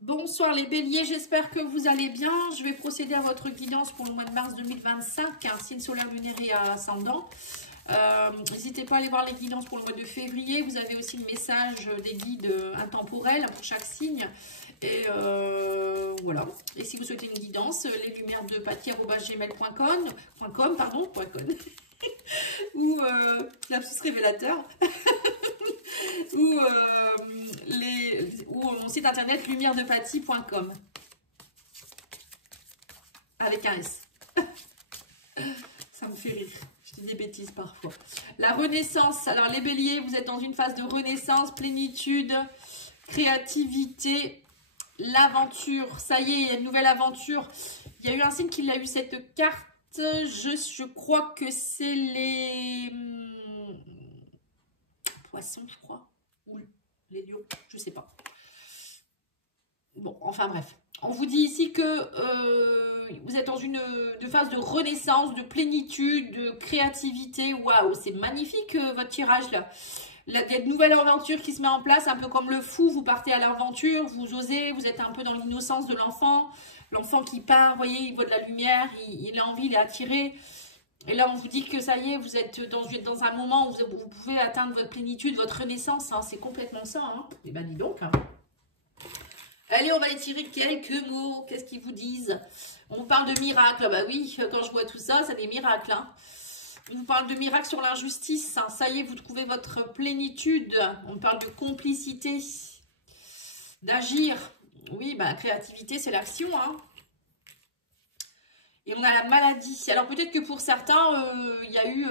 Bonsoir les béliers, j'espère que vous allez bien. Je vais procéder à votre guidance pour le mois de mars 2025, signe solaire lunaire et ascendant. N'hésitez pas à aller voir les guidances pour le mois de février. Vous avez aussi le message des guides intemporels pour chaque signe. Et voilà. Et si vous souhaitez une guidance, leslumièresdepaty@gmail.com ou lapsus révélateur ou mon site internet lumièresdepaty.com avec un S. Ça me fait rire. Je dis des bêtises parfois. La renaissance. Alors les béliers, vous êtes dans une phase de renaissance, plénitude, créativité, l'aventure. Ça y est, il y a une nouvelle aventure. Il y a eu un signe qui a eu cette carte. Je crois que c'est les poissons, je crois. Ou les lions, je sais pas. Bon, enfin bref. On vous dit ici que vous êtes dans une phase de renaissance, de plénitude, de créativité. Waouh, c'est magnifique votre tirage là. Il y a de nouvelles aventures qui se mettent en place, un peu comme le fou, vous partez à l'aventure, vous osez, vous êtes un peu dans l'innocence de l'enfant. L'enfant qui part, vous voyez, il voit de la lumière, il a envie, il est attiré. Et là, on vous dit que ça y est, vous êtes dans un moment où vous pouvez atteindre votre plénitude, votre renaissance. Hein, c'est complètement ça. Hein. Et ben dis donc. Hein. Allez, on va étirer quelques mots. Qu'est-ce qu'ils vous disent? On vous parle de miracles. Bah oui, quand je vois tout ça, c'est des miracles. Hein. On vous parle de miracles sur l'injustice. Hein. Ça y est, vous trouvez votre plénitude. On parle de complicité, d'agir. Oui, bah, créativité, c'est l'action. Hein. Et on a la maladie. Alors peut-être que pour certains, il y a eu,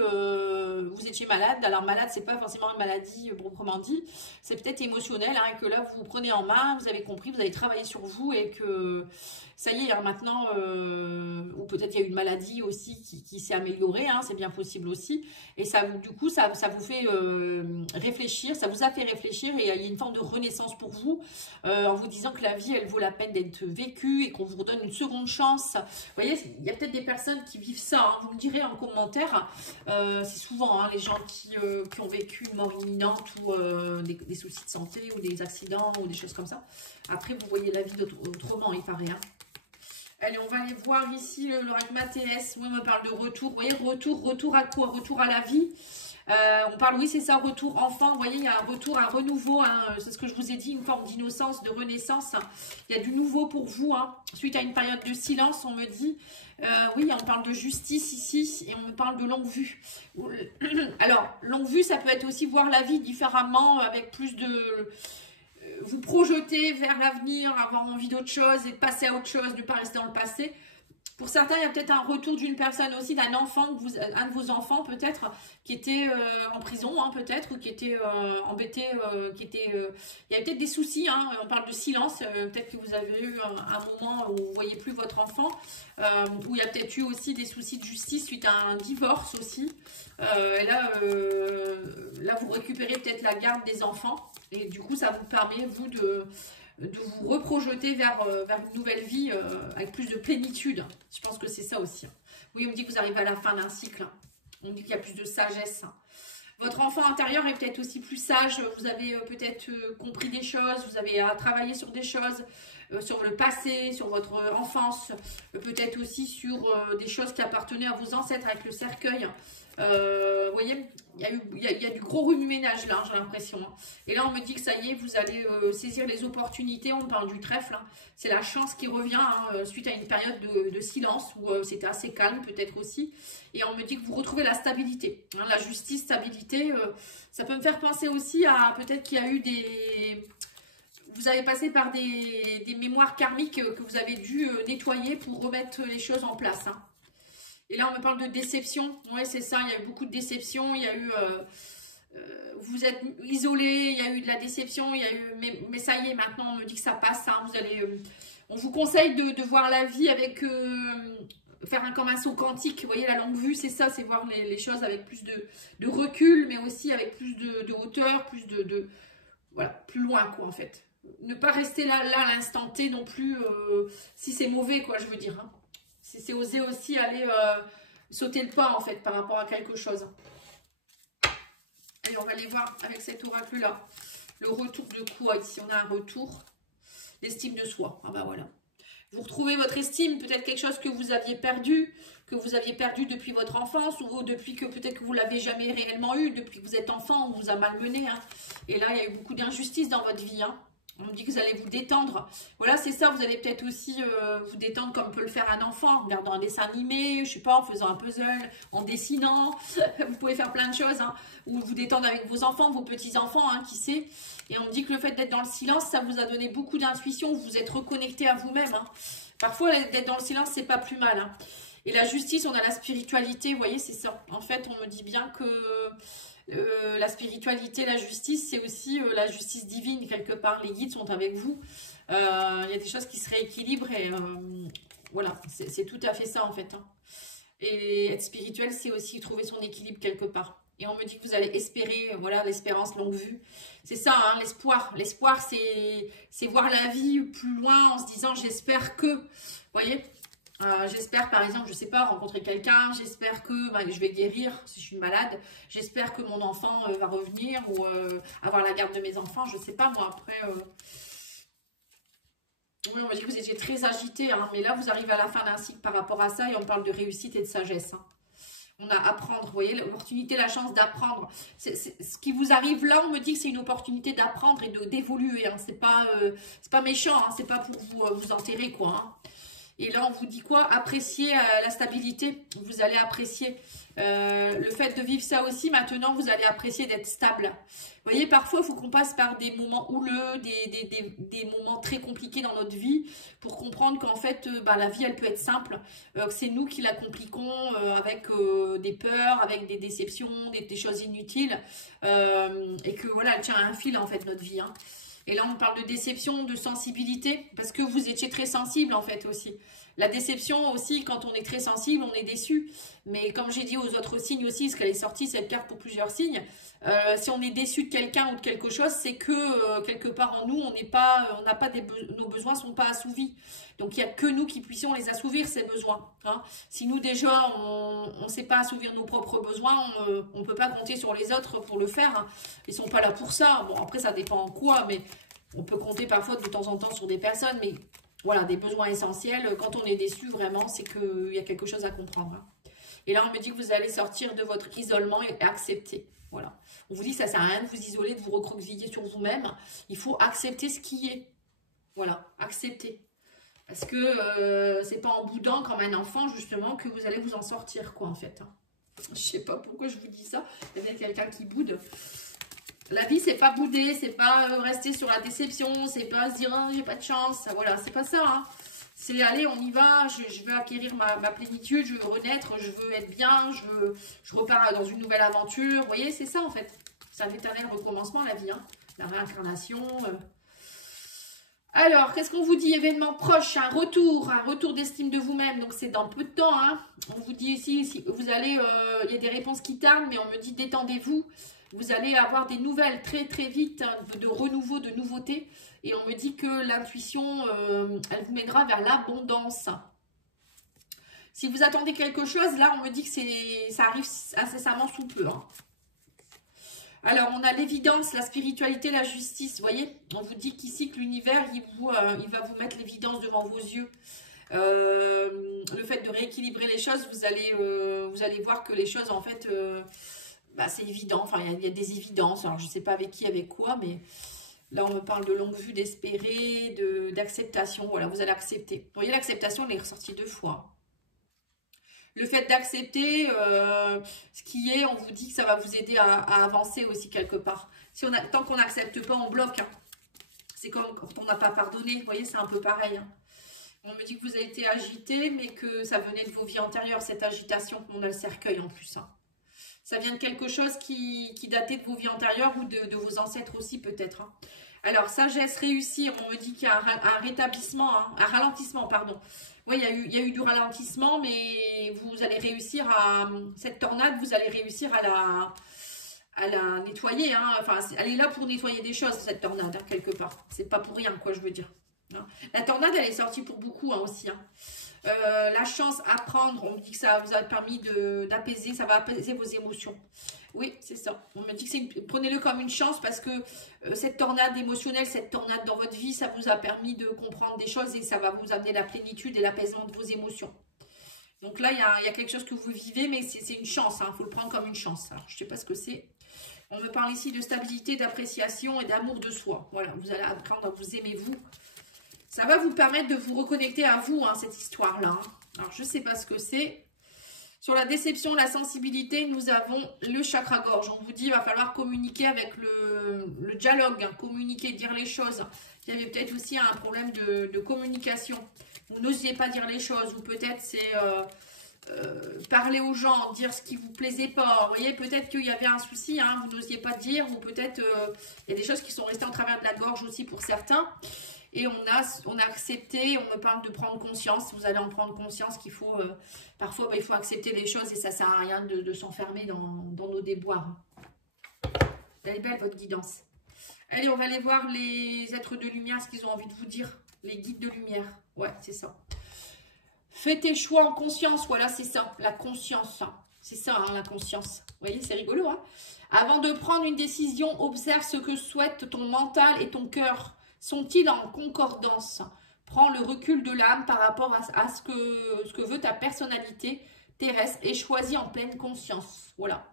vous étiez malade. Alors malade, c'est pas forcément une maladie proprement dit. C'est peut-être émotionnel, hein, et que là, vous vous prenez en main, vous avez compris, vous avez travaillé sur vous et que ça y est, hein, maintenant, ou peut-être il y a eu une maladie aussi qui s'est améliorée, hein, c'est bien possible aussi. Et ça, du coup, ça vous fait réfléchir, ça vous a fait réfléchir et il y a une forme de renaissance pour vous en vous disant que la vie, elle vaut la peine d'être vécue et qu'on vous redonne une seconde chance. Vous voyez, il y a peut-être des personnes qui vivent ça, hein, vous me direz en commentaire. C'est souvent hein, les gens qui ont vécu une mort imminente ou des soucis de santé ou des accidents ou des choses comme ça. Après, vous voyez la vie autrement, il paraît. Hein. Allez, on va aller voir ici l'oracle Mathéès. Oui, on me parle de retour. Vous voyez, retour à quoi? Retour à la vie. On parle, oui, c'est ça, retour enfant. Vous voyez, il y a un retour, un renouveau. Hein, c'est ce que je vous ai dit, une forme d'innocence, de renaissance. Il y a du nouveau pour vous. Hein, suite à une période de silence, on me dit. Oui, on parle de justice ici et on me parle de longue vue. Alors, longue vue, ça peut être aussi voir la vie différemment, avec plus de... vous projeter vers l'avenir, avoir envie d'autre chose et de passer à autre chose, ne pas rester dans le passé. Pour certains, il y a peut-être un retour d'une personne aussi, d'un enfant, un de vos enfants peut-être, qui était en prison, hein, peut-être, ou qui était embêté, il y a peut-être des soucis, hein, on parle de silence, peut-être que vous avez eu un moment où vous ne voyez plus votre enfant, où il y a peut-être eu aussi des soucis de justice suite à un divorce aussi. Et là, vous récupérez peut-être la garde des enfants, et du coup, ça vous permet, vous, de vous reprojeter vers une nouvelle vie avec plus de plénitude. Je pense que c'est ça aussi. Oui, on me dit que vous arrivez à la fin d'un cycle. On me dit qu'il y a plus de sagesse. Votre enfant intérieur est peut-être aussi plus sage. Vous avez peut-être compris des choses. Vous avez travaillé sur des choses, sur le passé, sur votre enfance. Peut-être aussi sur des choses qui appartenaient à vos ancêtres avec le cercueil. Vous voyez, il y a du gros remue-ménage là, j'ai l'impression. Hein. Et là, on me dit que ça y est, vous allez saisir les opportunités. On parle du trèfle. Hein. C'est la chance qui revient hein, suite à une période de silence où c'était assez calme peut-être aussi. Et on me dit que vous retrouvez la stabilité. Hein, la justice, stabilité. Ça peut me faire penser aussi à peut-être qu'il y a eu des... Vous avez passé par des mémoires karmiques que vous avez dû nettoyer pour remettre les choses en place. Hein. Et là, on me parle de déception. Oui, c'est ça, il y a eu beaucoup de déception. Il y a eu... vous êtes isolé, il y a eu de la déception. Il y a eu, mais ça y est, maintenant, on me dit que ça passe. Hein, vous allez, on vous conseille de voir la vie avec... faire comme un saut quantique. Vous voyez, la longue vue, c'est ça. C'est voir les choses avec plus de recul, mais aussi avec plus de hauteur, plus voilà, plus loin, quoi, en fait. Ne pas rester là à l'instant T non plus, si c'est mauvais, quoi, je veux dire. Hein. C'est oser aussi aller sauter le pas, en fait, par rapport à quelque chose. Et on va aller voir avec cet oracle-là. Le retour de quoi ici? On a un retour. l'estime de soi. Ah bah voilà. Vous retrouvez votre estime, peut-être quelque chose que vous aviez perdu depuis votre enfance, ou depuis que peut-être que vous l'avez jamais réellement eu, depuis que vous êtes enfant, on vous a malmené. Hein. Et là, il y a eu beaucoup d'injustice dans votre vie. Hein. On me dit que vous allez vous détendre. Voilà, c'est ça, vous allez peut-être aussi vous détendre comme peut le faire un enfant, en regardant un dessin animé, je sais pas, en faisant un puzzle, en dessinant. Vous pouvez faire plein de choses. Hein. Ou vous détendre avec vos enfants, vos petits-enfants, hein, qui sait. Et on me dit que le fait d'être dans le silence, ça vous a donné beaucoup d'intuition, vous vous êtes reconnecté à vous-même. Hein. Parfois, d'être dans le silence, c'est pas plus mal. Hein. Et la justice, on a la spiritualité, vous voyez, c'est ça. En fait, on me dit bien que la spiritualité, la justice, c'est aussi la justice divine, quelque part. Les guides sont avec vous. Il y a des choses qui se rééquilibrent et voilà, c'est tout à fait ça, en fait. Hein. Et être spirituel, c'est aussi trouver son équilibre quelque part. Et on me dit que vous allez espérer, voilà, l'espérance longue vue. C'est ça, hein, l'espoir. L'espoir, c'est voir la vie plus loin en se disant, j'espère que, vous voyez, j'espère par exemple, je sais pas, rencontrer quelqu'un, j'espère que je vais guérir si je suis malade, j'espère que mon enfant va revenir ou avoir la garde de mes enfants, je sais pas moi, après... Oui, on me dit que vous étiez très agité, hein, mais là vous arrivez à la fin d'un cycle par rapport à ça et on parle de réussite et de sagesse. Hein. On a à apprendre, vous voyez, l'opportunité, la chance d'apprendre. Ce qui vous arrive là, on me dit que c'est une opportunité d'apprendre et d'évoluer. Hein. C'est pas méchant, hein, c'est pas pour vous enterrer, quoi. Hein. Et là, on vous dit quoi? Apprécier la stabilité. Vous allez apprécier le fait de vivre ça aussi. Maintenant, vous allez apprécier d'être stable. Vous voyez, parfois, il faut qu'on passe par des moments houleux, des moments très compliqués dans notre vie pour comprendre qu'en fait, la vie, elle peut être simple. Que c'est nous qui la compliquons avec des peurs, avec des déceptions, des choses inutiles. Et que voilà, elle tient à un fil, en fait, notre vie. Hein. Et là, on parle de déception, de sensibilité, parce que vous étiez très sensible, en fait, aussi. La déception aussi, quand on est très sensible, on est déçu. Mais comme j'ai dit aux autres signes aussi, parce qu'elle est sortie, cette carte pour plusieurs signes, si on est déçu de quelqu'un ou de quelque chose, c'est que quelque part en nous, nos besoins ne sont pas assouvis. Donc, il n'y a que nous qui puissions les assouvir, ces besoins. Hein. Si nous, déjà, on ne sait pas assouvir nos propres besoins, on ne peut pas compter sur les autres pour le faire. Hein. Ils ne sont pas là pour ça. Bon, après, ça dépend en quoi, mais on peut compter parfois de temps en temps sur des personnes, mais voilà, des besoins essentiels. Quand on est déçu, vraiment, c'est qu'il y a quelque chose à comprendre. Hein. Et là, on me dit que vous allez sortir de votre isolement et accepter. Voilà. On vous dit que ça ne sert à rien de vous isoler, de vous recroqueviller sur vous-même. Il faut accepter ce qui est. Voilà, accepter. Parce que c'est pas en boudant comme un enfant, justement, que vous allez vous en sortir, quoi, en fait. Hein. Je sais pas pourquoi je vous dis ça. Il y a quelqu'un qui boude. La vie, c'est pas bouder, c'est pas rester sur la déception, c'est pas se dire oh, j'ai pas de chance. Voilà, c'est pas ça. Hein. C'est allez, on y va, je veux acquérir ma plénitude, je veux renaître, je veux être bien, je repars dans une nouvelle aventure. Vous voyez, c'est ça en fait. C'est un éternel recommencement, la vie. Hein. La réincarnation. Alors, qu'est-ce qu'on vous dit? Événement proche, un retour d'estime de vous-même. Donc, c'est dans peu de temps. Hein. On vous dit ici, si vous allez, il y a des réponses qui tardent, mais on me dit détendez-vous. Vous allez avoir des nouvelles très très vite, de renouveau, de nouveautés. Et on me dit que l'intuition, elle vous mènera vers l'abondance. Si vous attendez quelque chose, là, on me dit que ça arrive incessamment sous peu. Hein. Alors, on a l'évidence, la spiritualité, la justice. Vous voyez, on vous dit qu'ici, que l'univers, il va vous mettre l'évidence devant vos yeux. Le fait de rééquilibrer les choses, vous allez voir que les choses, en fait... c'est évident, enfin il y a des évidences, alors je ne sais pas avec qui, avec quoi, mais là on me parle de longue vue, d'espérer, d'acceptation, voilà, vous allez accepter. Vous voyez, l'acceptation, elle est ressortie 2 fois. Le fait d'accepter ce qui est, on vous dit que ça va vous aider à avancer aussi quelque part. Tant qu'on n'accepte pas, on bloque. Hein. C'est comme quand on n'a pas pardonné, vous voyez, c'est un peu pareil. Hein. On me dit que vous avez été agité, mais que ça venait de vos vies antérieures, cette agitation, on a le cercueil en plus. Hein. Ça vient de quelque chose qui datait de vos vies antérieures ou de vos ancêtres aussi peut-être. Hein. Alors, sagesse, réussir, on me dit qu'il y a un rétablissement, hein, un ralentissement, pardon. Oui, il y a eu du ralentissement, mais vous allez réussir à... Cette tornade, vous allez réussir à la nettoyer. Hein. Enfin, elle est là pour nettoyer des choses, cette tornade, hein, quelque part. C'est pas pour rien, quoi, je veux dire. Hein. La tornade, elle est sortie pour beaucoup hein, aussi. Hein. La chance à prendre, on me dit que ça vous a permis d'apaiser, ça va apaiser vos émotions. Oui, c'est ça. On me dit que prenez-le comme une chance parce que cette tornade émotionnelle, cette tornade dans votre vie, ça vous a permis de comprendre des choses et ça va vous amener la plénitude et l'apaisement de vos émotions. Donc là, il y a quelque chose que vous vivez, mais c'est une chance. Il faut le prendre comme une chance. Alors, je ne sais pas ce que c'est. On me parle ici de stabilité, d'appréciation et d'amour de soi. Voilà, vous allez apprendre à vous aimer vous. Ça va vous permettre de vous reconnecter à vous, hein, cette histoire-là. Hein. Alors, je ne sais pas ce que c'est. Sur la déception, la sensibilité, nous avons le chakra-gorge. On vous dit qu'il va falloir communiquer avec le dialogue, hein, communiquer, dire les choses. Il y avait peut-être aussi un problème de communication. Vous n'osiez pas dire les choses, ou peut-être c'est parler aux gens, dire ce qui ne vous plaisait pas. Vous voyez, peut-être qu'il y avait un souci, hein, vous n'osiez pas dire, ou peut-être il y a des choses qui sont restées en travers de la gorge aussi pour certains. Et on a accepté, on me parle de prendre conscience, vous allez en prendre conscience qu'il faut, parfois il faut accepter les choses et ça ne sert à rien de s'enfermer dans nos déboires. Elle est belle votre guidance. Allez, on va aller voir les êtres de lumière, ce qu'ils ont envie de vous dire, les guides de lumière. Ouais, c'est ça. Fais tes choix en conscience, voilà, c'est ça, la conscience. Hein. C'est ça, hein, la conscience. Vous voyez, c'est rigolo. Hein. Avant de prendre une décision, observe ce que souhaitent ton mental et ton cœur. Sont-ils en concordance? Prends le recul de l'âme par rapport à ce que veut ta personnalité terrestre et choisis en pleine conscience. Voilà.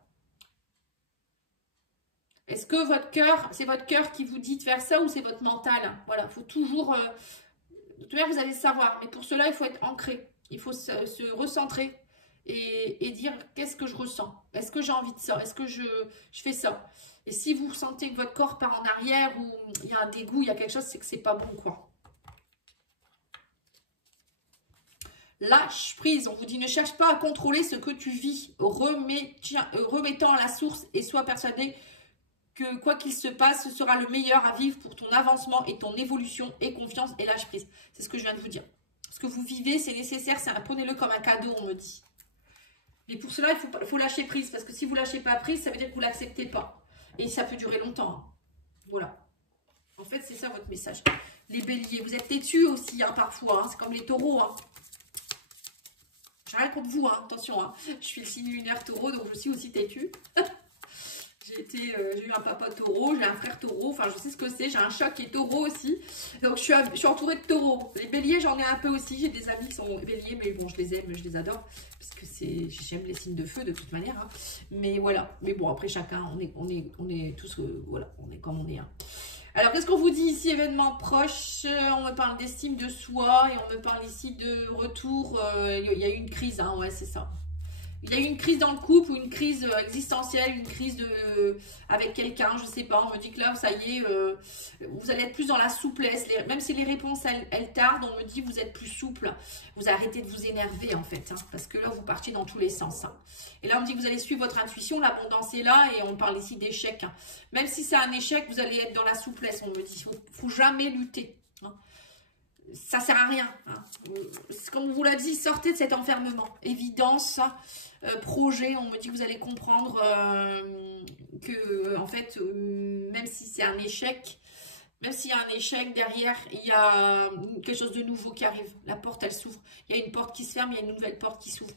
Est-ce que votre cœur, c'est votre cœur qui vous dit de faire ça ou c'est votre mental? Voilà, il faut toujours... de toute manière, vous allez le savoir, mais pour cela, il faut être ancré. Il faut se recentrer et dire qu'est-ce que je ressens? Est-ce que j'ai envie de ça? Est-ce que je fais ça? Et si vous sentez que votre corps part en arrière ou il y a un dégoût, il y a quelque chose, c'est que c'est pas bon, quoi. Lâche prise, on vous dit ne cherche pas à contrôler ce que tu vis, remettant à la source et sois persuadé que quoi qu'il se passe, ce sera le meilleur à vivre pour ton avancement et ton évolution et confiance et lâche prise. C'est ce que je viens de vous dire. Ce que vous vivez, c'est nécessaire, prenez-le comme un cadeau, on me dit. Mais pour cela, il faut lâcher prise parce que si vous ne lâchez pas prise, ça veut dire que vous ne l'acceptez pas. Et ça peut durer longtemps. Hein. Voilà. En fait, c'est ça votre message. Les béliers, vous êtes têtus aussi, hein, parfois. Hein. C'est comme les taureaux. Hein. J'arrête contre vous, hein. Attention. Hein. Je suis le signe lunaire taureau, donc je suis aussi têtue. J'ai eu un papa taureau, j'ai un frère taureau. Enfin, je sais ce que c'est. J'ai un chat qui est taureau aussi. Donc, je suis entourée de taureaux. Les béliers, j'en ai un peu aussi. J'ai des amis qui sont béliers, mais bon, je les aime, je les adore. Parce que j'aime les signes de feu de toute manière. Hein. Mais voilà. Mais bon, après, chacun, on est tous, voilà, on est comme on est. Hein. Alors, qu'est-ce qu'on vous dit ici? Événement proche, on me parle d'estime de soi et on me parle ici de retour. Il y a eu une crise, hein, ouais, c'est ça. Il y a eu une crise dans le couple ou une crise existentielle, une crise avec quelqu'un, je ne sais pas. On me dit que là, ça y est, vous allez être plus dans la souplesse. Même si les réponses, elles tardent, on me dit que vous êtes plus souple. Vous arrêtez de vous énerver, en fait. Hein, parce que là, vous partiez dans tous les sens. Hein. Et là, on me dit que vous allez suivre votre intuition. L'abondance est là et on parle ici d'échec. Hein. Même si c'est un échec, vous allez être dans la souplesse. On me dit, il ne faut jamais lutter. Hein. Ça ne sert à rien. Hein. Comme on vous l'a dit, sortez de cet enfermement. Évidence, projet, on me dit que vous allez comprendre que, en fait, même si c'est un échec, même s'il y a un échec, derrière, il y a quelque chose de nouveau qui arrive. La porte, elle s'ouvre. Il y a une porte qui se ferme, il y a une nouvelle porte qui s'ouvre.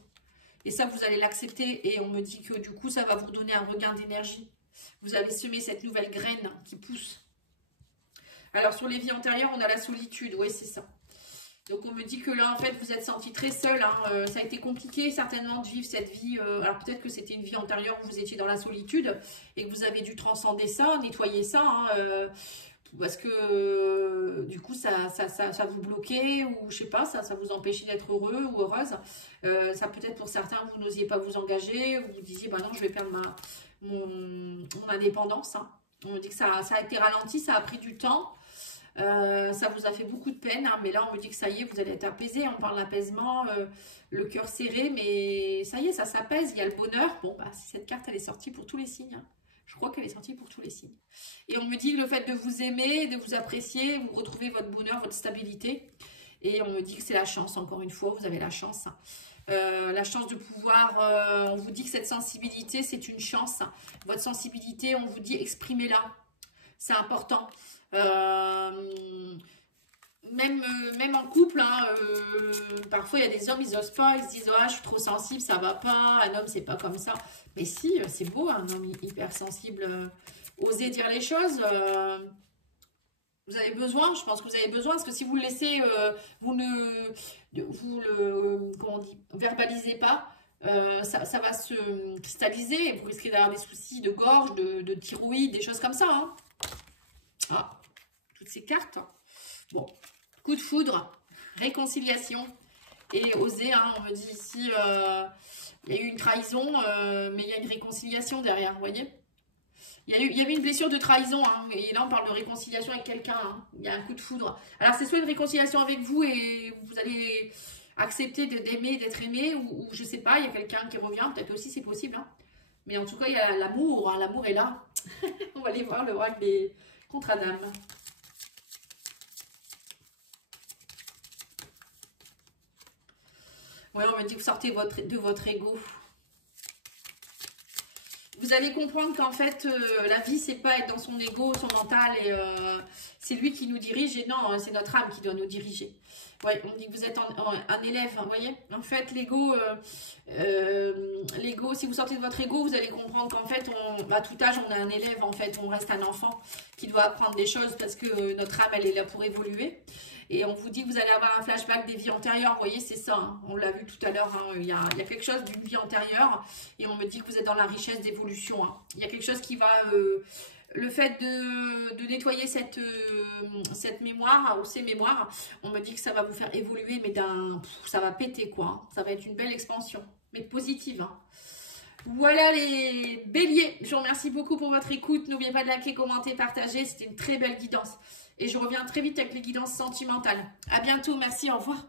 Et ça, vous allez l'accepter et on me dit que, du coup, ça va vous donner un regain d'énergie. Vous allez semer cette nouvelle graine qui pousse. Alors, sur les vies antérieures, on a la solitude. Oui, c'est ça. Donc, on me dit que là, en fait, vous êtes senti très seul. Hein. Ça a été compliqué, certainement, de vivre cette vie. Alors, peut-être que c'était une vie antérieure où vous étiez dans la solitude et que vous avez dû transcender ça, nettoyer ça. Hein, parce que, du coup, ça vous bloquait ou, je sais pas, ça vous empêchait d'être heureux ou heureuse. Ça, peut-être, pour certains, vous n'osiez pas vous engager. Vous vous disiez, bah non, je vais perdre mon indépendance. Hein. On me dit que ça a été ralenti, ça a pris du temps. Ça vous a fait beaucoup de peine, hein, mais là on me dit que ça y est, vous allez être apaisé. On parle d'apaisement, le cœur serré, mais ça y est, ça s'apaise, il y a le bonheur. Bon, bah, si cette carte elle est sortie pour tous les signes, hein. Je crois qu'elle est sortie pour tous les signes. Et on me dit que le fait de vous aimer, de vous apprécier, vous retrouvez votre bonheur, votre stabilité. Et on me dit que c'est la chance, encore une fois, vous avez la chance. Hein. La chance de pouvoir, on vous dit que cette sensibilité, c'est une chance. Votre sensibilité, on vous dit exprimez-la. C'est important. même en couple, hein, parfois il y a des hommes, ils osent pas, ils se disent, ah, je suis trop sensible, ça va pas, un homme, c'est pas comme ça. Mais si, c'est beau, un homme hypersensible, oser dire les choses. Vous avez besoin, je pense que vous avez besoin, parce que si vous le laissez, vous le, comment on dit, verbalisez pas, ça va se cristalliser, et vous risquez d'avoir des soucis de gorge, de thyroïde, des choses comme ça. Hein. Ah, toutes ces cartes. Bon, coup de foudre, réconciliation, et oser, hein, on me dit ici, il y a eu une trahison, mais il y a une réconciliation derrière, vous voyez. Il y avait une blessure de trahison, hein, et là on parle de réconciliation avec quelqu'un, hein, il y a un coup de foudre. Alors c'est soit une réconciliation avec vous et vous allez accepter d'aimer, d'être aimé, ou je sais pas, il y a quelqu'un qui revient, peut-être aussi c'est possible. Hein. Mais en tout cas il y a l'amour, hein, l'amour est là. On va aller voir le roi des contre-adames. Oui, on me dit que vous sortez de votre ego. Vous allez comprendre qu'en fait, la vie, c'est pas être dans son ego, son mental, et c'est lui qui nous dirige, et non, c'est notre âme qui doit nous diriger. Ouais, on dit que vous êtes un élève, hein, vous voyez. En fait, l'ego, si vous sortez de votre ego, vous allez comprendre qu'en fait, à tout âge, on est un élève, en fait, on reste un enfant qui doit apprendre des choses parce que notre âme, elle est là pour évoluer. Et on vous dit que vous allez avoir un flashback des vies antérieures. Vous voyez, c'est ça. Hein. On l'a vu tout à l'heure. Hein. Il y a quelque chose d'une vie antérieure. Et on me dit que vous êtes dans la richesse d'évolution. Hein. Il y a quelque chose qui va... le fait de nettoyer cette mémoire ou ces mémoires, on me dit que ça va vous faire évoluer. Mais ça va péter, quoi. Hein. Ça va être une belle expansion. Mais positive, hein. Voilà les béliers. Je vous remercie beaucoup pour votre écoute. N'oubliez pas de liker, commenter, partager. C'était une très belle guidance. Et je reviens très vite avec les guidances sentimentales. À bientôt. Merci. Au revoir.